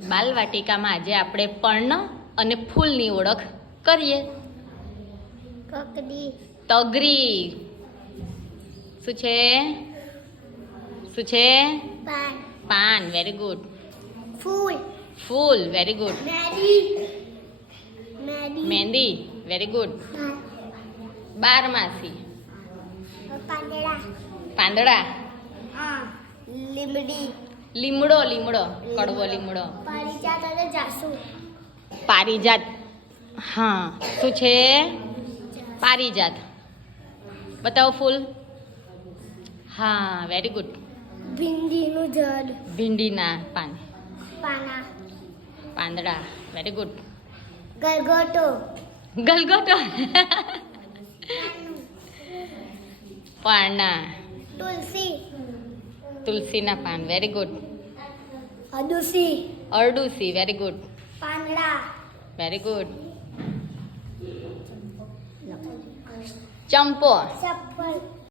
બાલવાટિકામાં આજે આપણે પર્ણ અને ફૂલની ઓળખ કરીએ. કકડી, તગરી. શું છે? શું છે? પાન, પાન. Very good. ફૂલ, ફૂલ. Very good. મેદી, મેદી, મહેંદી. Very good. બારમાસી. પાંદડા, પાંદડા. લીમડી, લીમડો. લીમડો. કડવો લીમડો. પારિજાત અને જાસૂદ, પારિજાત. હા. શું છે? પારિજાત. બતાવો ફૂલ. હા. Very good. ભીંડીનું ઝાડ, ભીંડીના પાન. પાના, પાંદડા. Very good. ગલગોટો, ગલગોટો. પાના. તુલસી, તુલસીના પાન. Very good. અદુસી, અરડુસી. Very good. પાંદડા, વેરી ગુડ. ચંપો. ચપ્પલ,